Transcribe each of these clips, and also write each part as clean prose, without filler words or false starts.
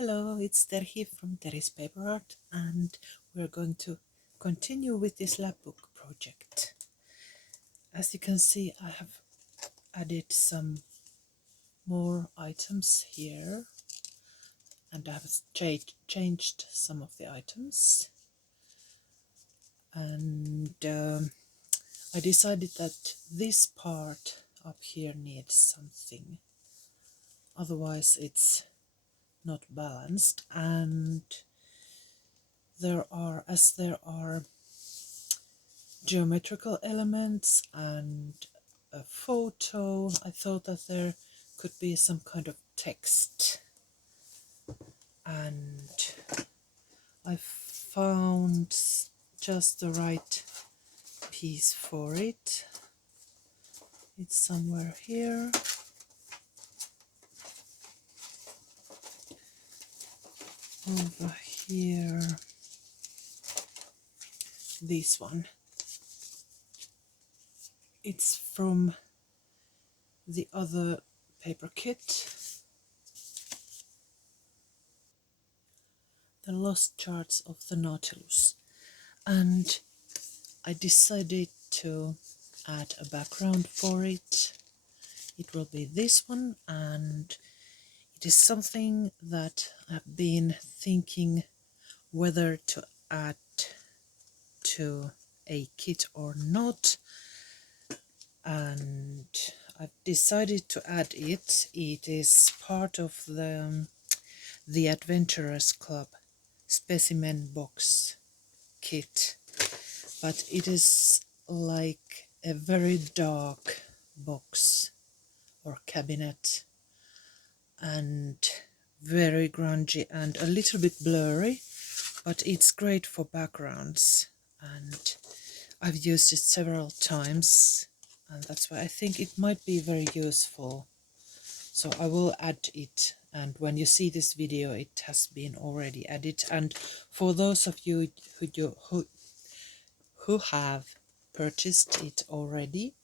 Hello, it's Terhi from Terhi's Paper Art, and we're going to continue with this lapbook project. As you can see, I have added some more items here, and I have changed some of the items. And I decided that this part up here needs something, otherwise it's not balanced. And there are geometrical elements and a photo, I thought that there could be some kind of text, and I found just the right piece for it. It's somewhere here. Over here. This one. It's from the other paper kit. The Lost Charts of the Nautilus. And I decided to add a background for it. It will be this one, and it is something that I've been thinking whether to add to a kit or not, and I've decided to add it. It is part of the Adventurers Club Specimen Box kit, but it is like a very dark box or cabinet, and very grungy and a little bit blurry, but it's great for backgrounds, and I've used it several times, and that's why I think it might be very useful. So I will add it, and when you see this video it has been already added. And for those of you who have purchased it already,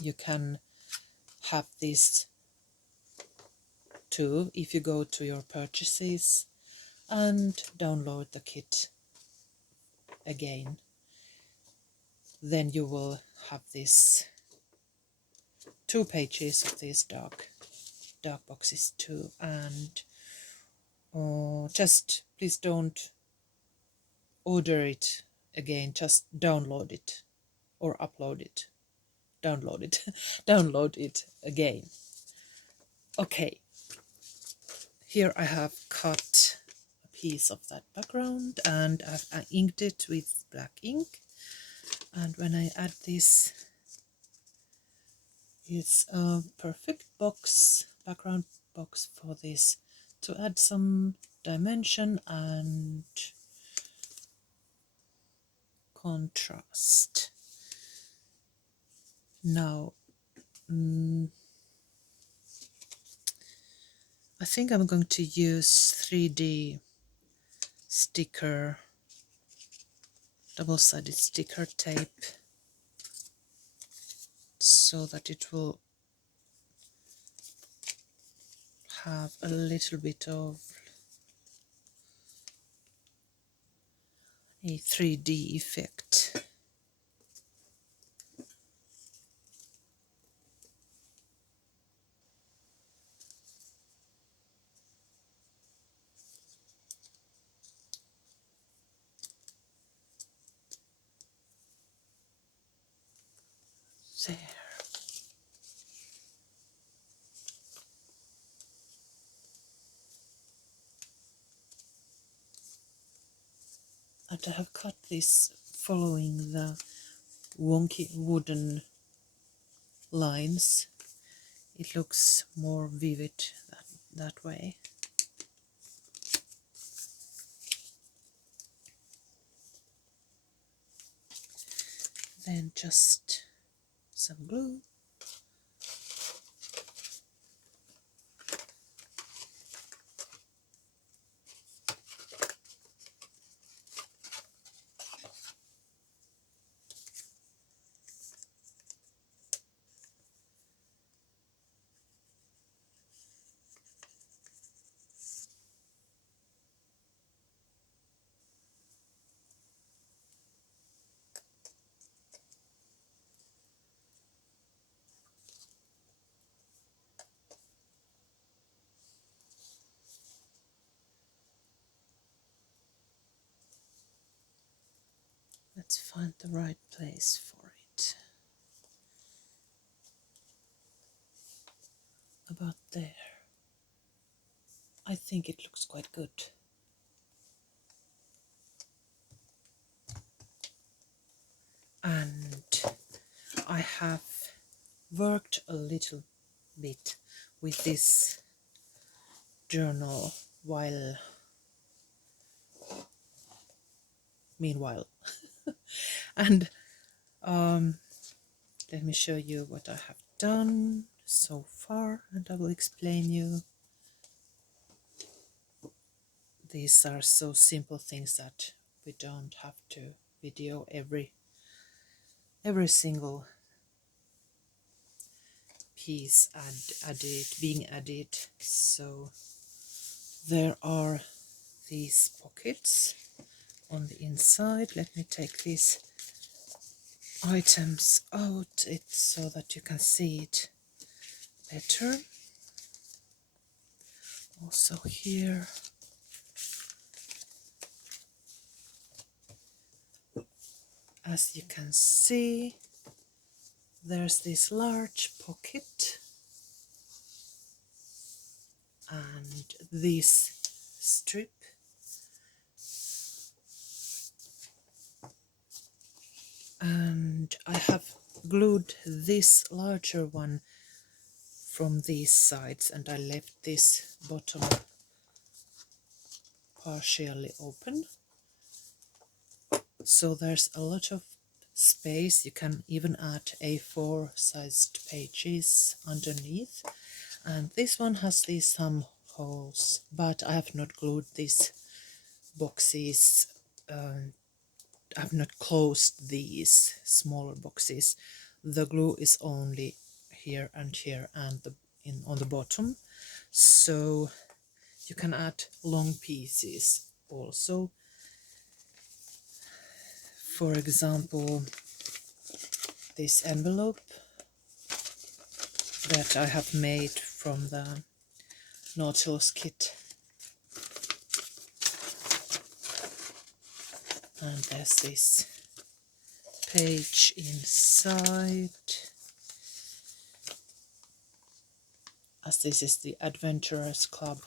you can have this too if you go to your purchases and download the kit again. Then you will have this 2 pages of these dark boxes too. And just please don't order it again, just download it or upload it, download it download it again. Okay, here I have cut a piece of that background, and I've inked it with black ink. And when I add this, it's a perfect background box for this, to add some dimension and contrast. Now, I think I'm going to use 3D sticker, double-sided sticker tape, so that it will have a little bit of a 3D effect. There. And I have cut this following the wonky wooden lines. It looks more vivid that way. Then just some glue. Let's find the right place for it. About there. I think it looks quite good. And I have worked a little bit with this journal meanwhile. And let me show you what I have done so far, and I will explain you. These are so simple things that we don't have to video every single piece being added. So there are these pockets on the inside. Let me take these items out so that you can see it better. Also here, as you can see, there's this large pocket and this strip, and I have glued this larger one from these sides, and I left this bottom partially open, so there's a lot of space. You can even add A4 sized pages underneath. And this one has these thumb holes, but I have not glued these boxes. I've not closed these smaller boxes. The glue is only here and here and on the bottom, so you can add long pieces also. For example, this envelope that I have made from the Nautilus kit, and there's this page inside, as this is the Adventurers Club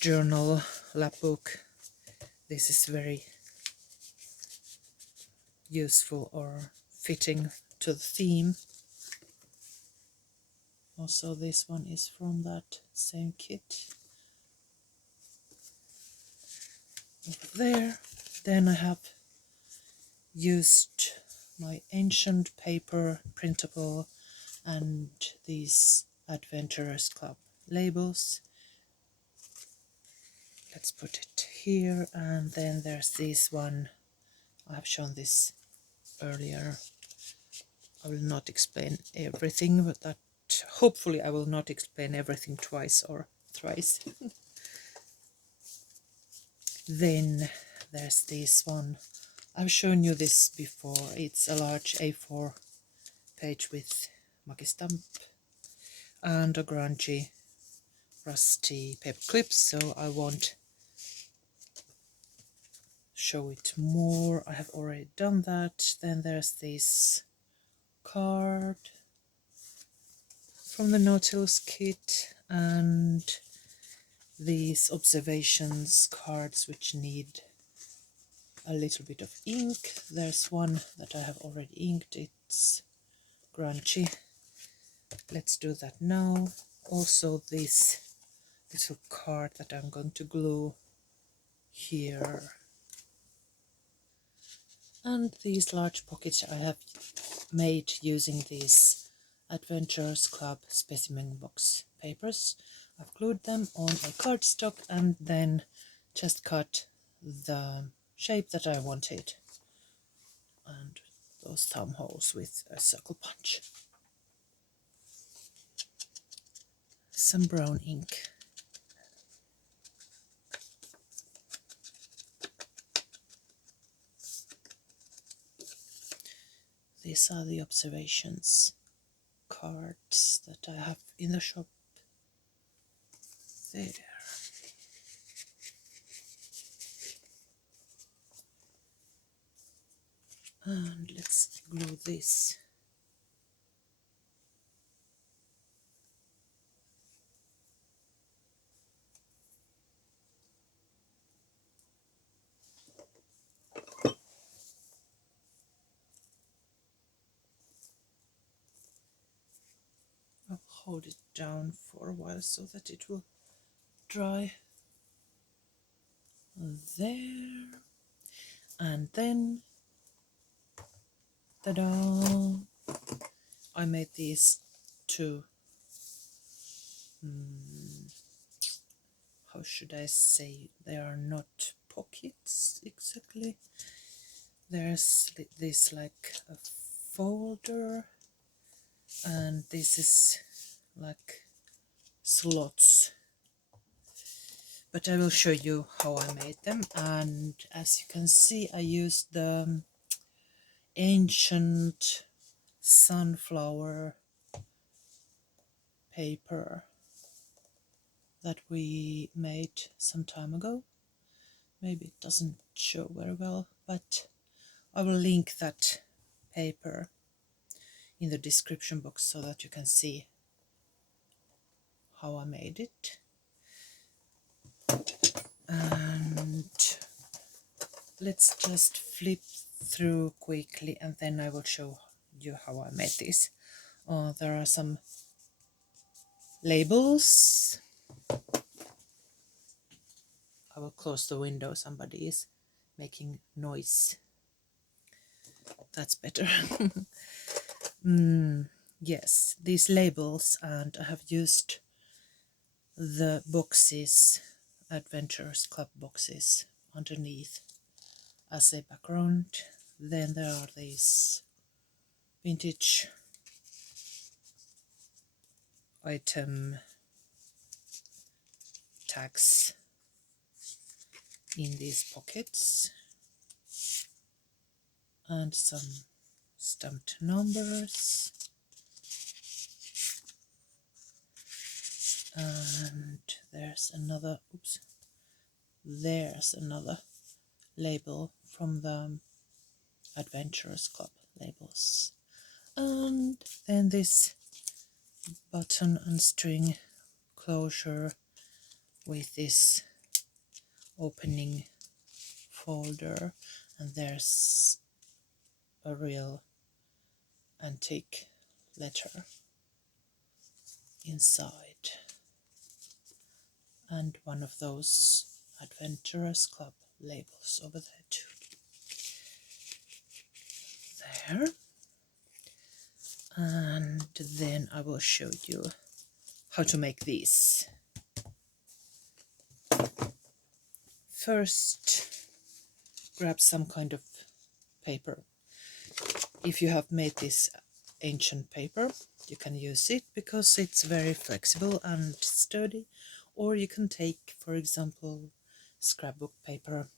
journal lapbook. This is very useful or fitting to the theme. Also, this one is from that same kit. Over there. Then I have used my ancient paper printable and these Adventurers Club labels. Let's put it here, and then there's this one. I have shown this earlier. I will not explain everything, but that hopefully I will not explain everything twice or thrice. Then there's this one. I've shown you this before. It's a large A4 page with Makistamp and a grungy rusty paper clips, so I won't show it more. I have already done that. Then there's this card from the Nautilus kit and these observations cards which need a little bit of ink. There's one that I have already inked. It's grungy. Let's do that now. Also this little card that I'm going to glue here. And these large pockets I have made using these Adventurers Club Specimen Box papers. I've glued them on a cardstock and then just cut the shape that I wanted, and those thumb holes with a circle punch. Some brown ink. These are the observations cards that I have in the shop. There. And let's glue this. I'll hold it down for a while so that it will dry. There. And then, ta-da! I made these two, how should I say, they are not pockets exactly. There's this like a folder, and this is like slots. But I will show you how I made them. And as you can see, I used the ancient sunflower paper that we made some time ago. Maybe it doesn't show very well, but I will link that paper in the description box so that you can see how I made it. And let's just flip through quickly and then I will show you how I made this. There are some labels. I will close the window, somebody is making noise. That's better. Yes, these labels, and I have used the boxes, Adventurers Club boxes, underneath as a background. Then there are these vintage item tags in these pockets, and some stamped numbers, and there's another label from the Adventurers Club labels, and then this button and string closure with this opening folder, and there's a real antique letter inside, and one of those Adventurers Club labels over there too. There. And then I will show you how to make these. First, grab some kind of paper. If you have made this ancient paper, you can use it because it's very flexible and sturdy, or you can take, for example, scrapbook paper,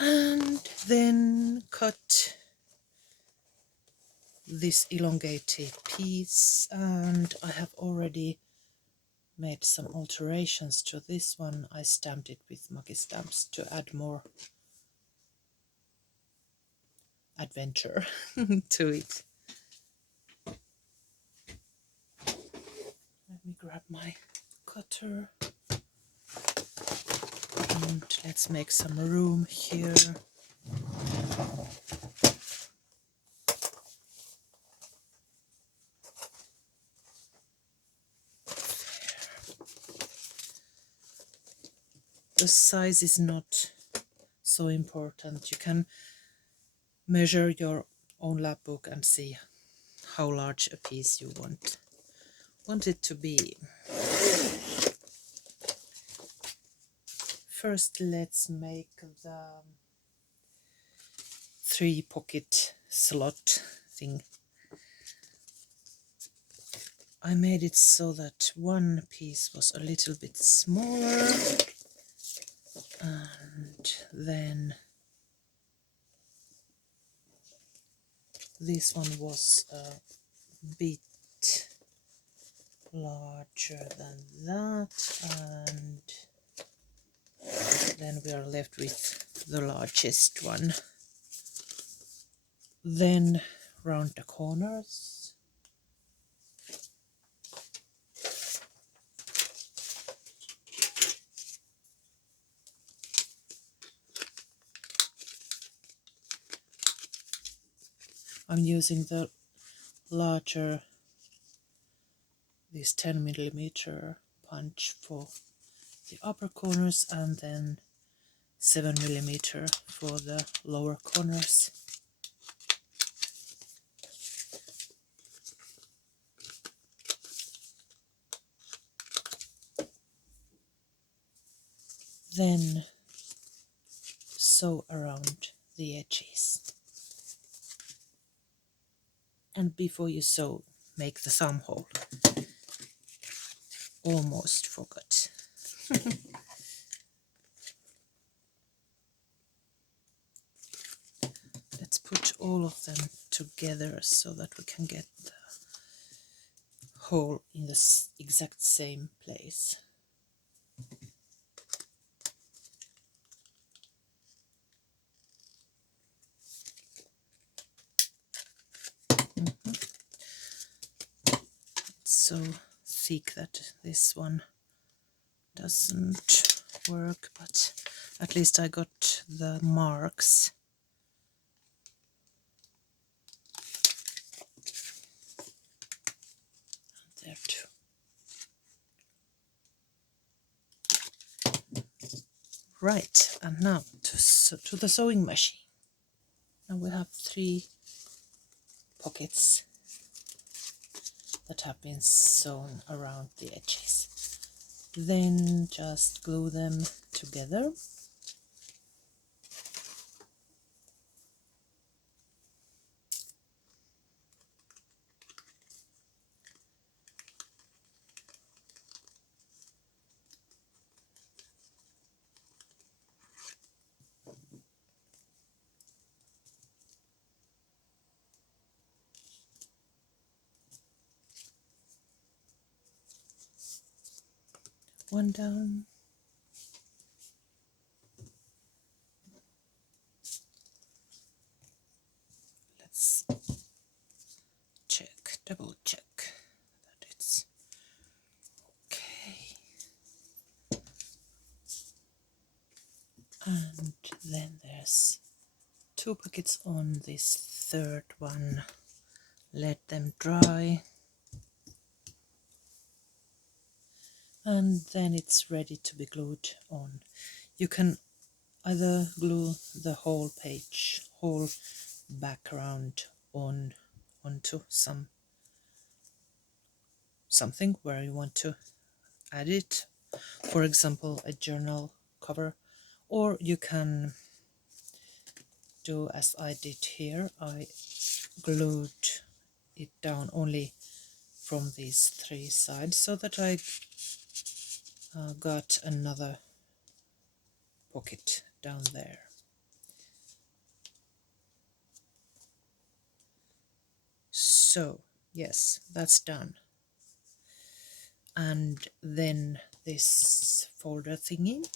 and then cut this elongated piece. And I have already made some alterations to this one. I stamped it with Makistamps to add more adventure to it. Let me grab my cutter and let's make some room here. The size is not so important. You can measure your own lap book and see how large a piece you want it to be. First, let's make the 3-pocket slot thing. I made it so that one piece was a little bit smaller, and then this one was a bit larger than that, and then we are left with the largest one. Then round the corners. I'm using the larger, this 10mm punch for the upper corners, and then 7mm for the lower corners. Then sew around the edges. And before you sew, make the thumb hole. Almost forgot. Let's put all of them together so that we can get the hole in the exact same place. It's so thick that this one doesn't work, but at least I got the marks. There too. Right, and now to the sewing machine. Now we have 3 pockets that have been sewn around the edges. Then just glue them together. One down. Let's check, double check that it's okay. And then there's 2 pockets on this 3rd one. Let them dry. And then it's ready to be glued on. You can either glue the whole page, whole background onto something where you want to add it, for example a journal cover, or you can do as I did here. I glued it down only from these 3 sides so that I got another pocket down there. So yes, that's done. And then this folder thingy.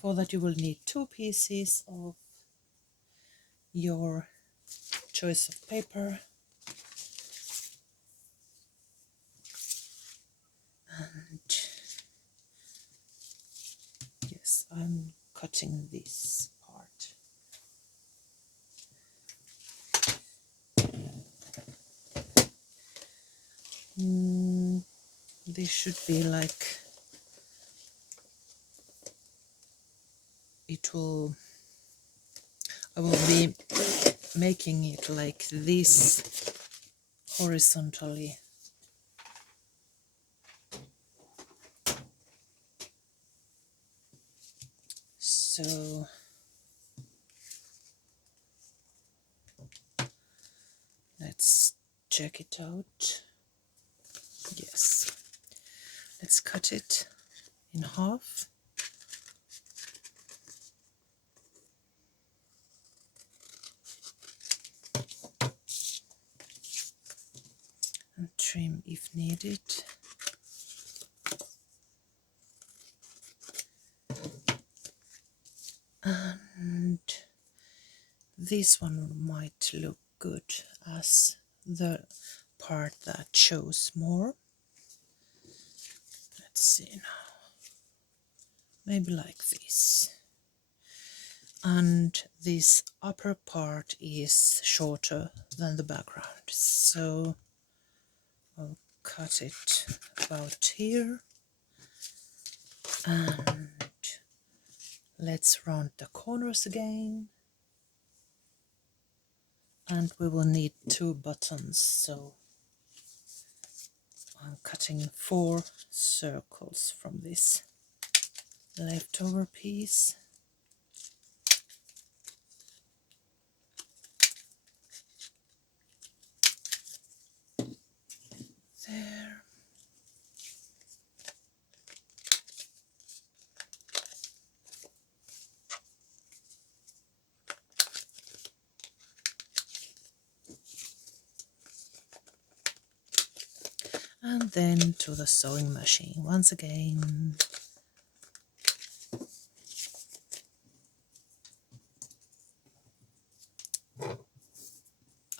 For that you will need 2 pieces of your choice of paper. And yes, I'm cutting this part. This should be like, I will be making it like this horizontally. So let's check it out. Yes, let's cut it in half. And trim if needed. And this one might look good as the part that shows more. Let's see now. Maybe like this. And this upper part is shorter than the background, so I'll cut it about here. And let's round the corners again. And we will need 2 buttons, so I'm cutting 4 circles from this leftover piece. There. And then to the sewing machine once again.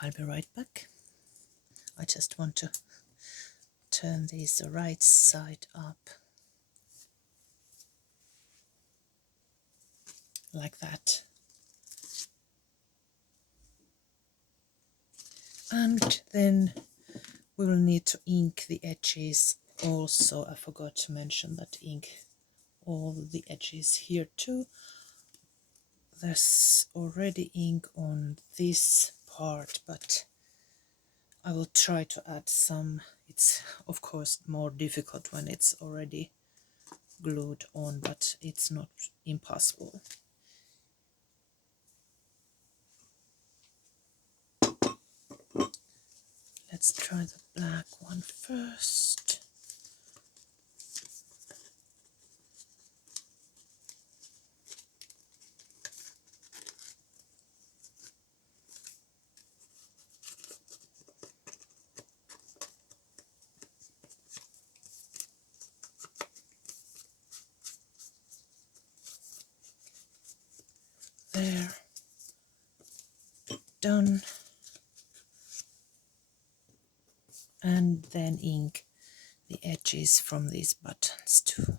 I'll be right back. I just want to turn these the right side up. Like that. And then we will need to ink the edges also. I forgot to mention that ink all the edges here too. There's already ink on this part, but I will try to add some. It's of course more difficult when it's already glued on, but it's not impossible. Let's try the black one first. There. Done. And then ink the edges from these buttons too.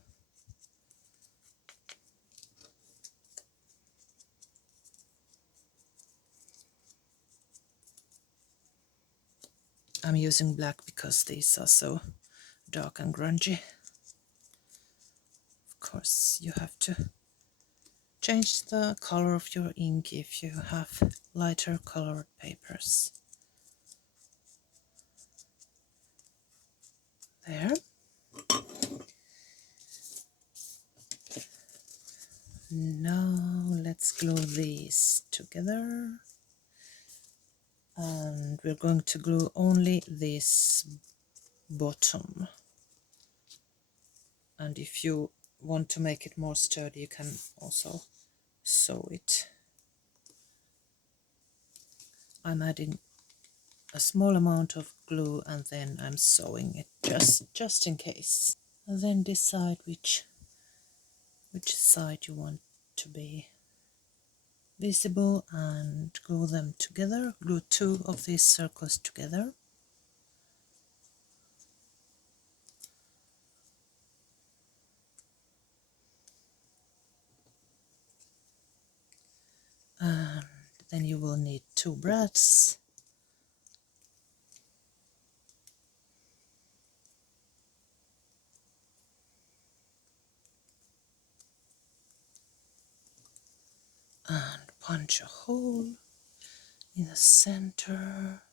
I'm using black because these are so dark and grungy. Of course, you have to change the color of your ink if you have lighter colored papers. There. Now let's glue these together. And we're going to glue only this bottom. And if you want to make it more sturdy, you can also sew it. I'm adding a small amount of glue and then I'm sewing it just in case. And then decide which side you want to be visible and glue them together. Glue 2 of these circles together. And then you will need 2 brads. And punch a hole in the center.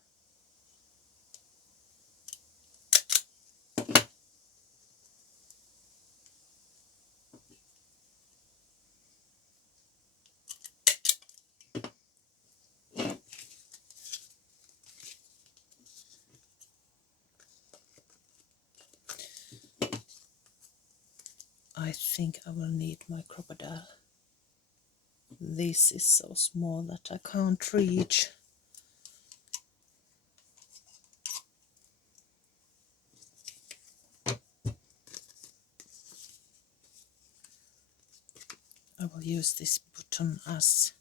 I think I will need my crocodile. This is so small that I can't reach. I will use this button as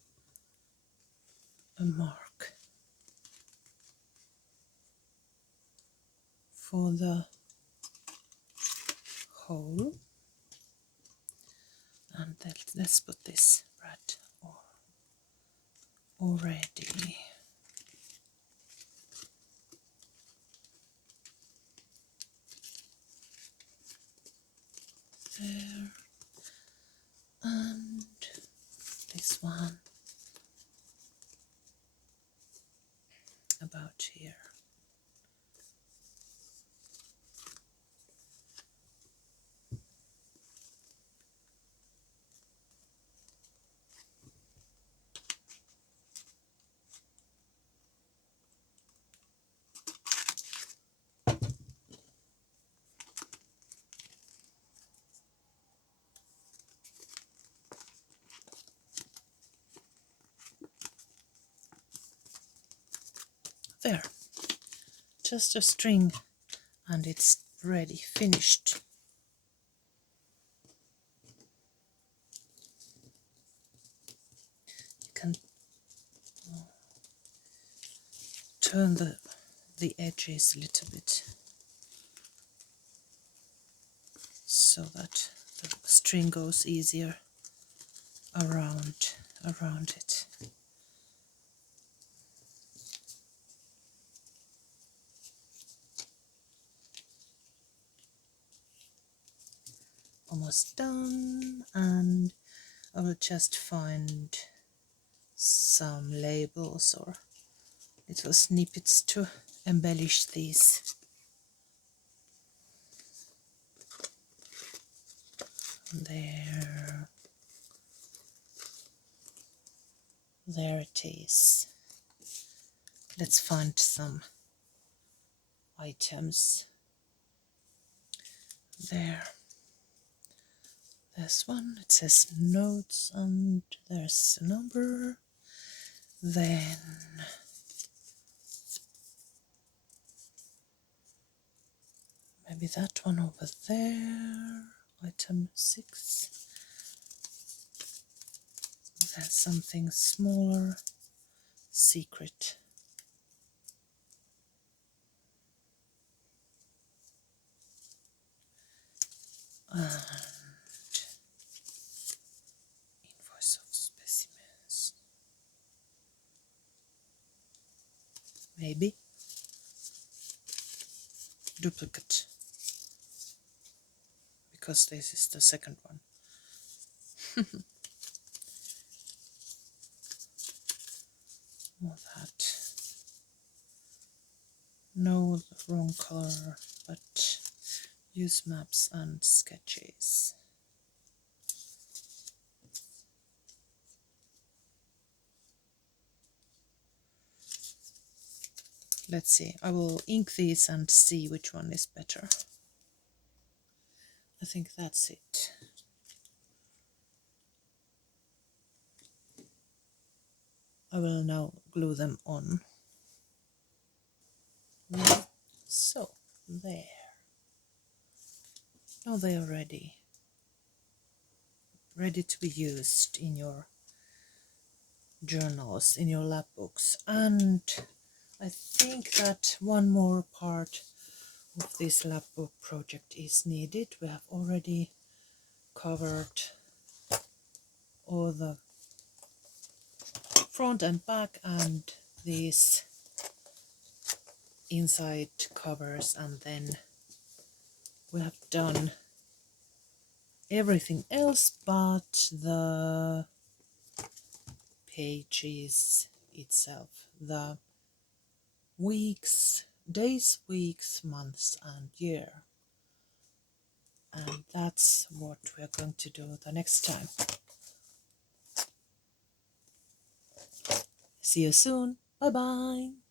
a mark for the hole, and let's put this right already. There, and this one about here. There, just a string and it's ready, finished. You can turn the edges a little bit so that the string goes easier around it. Almost done, and I will just find some labels or little snippets to embellish these. There it is. Let's find some items. There's one, it says notes, and there's a number. Then maybe that one over there, item 6. There's something smaller, secret. And invoice of specimens. Maybe. Duplicate. Because this is the second one. All that. No, the wrong color, but use maps and sketches. Let's see, I will ink these and see which one is better. I think that's it. I will now glue them on. So, there. Now they are ready. Ready to be used in your journals, in your lab books. And I think that one more part of this lab book project is needed. We have already covered all the front and back and these inside covers, and then we have done everything else but the pages itself, the weeks, days, weeks, months and year. And that's what we are going to do the next time. See you soon. Bye bye.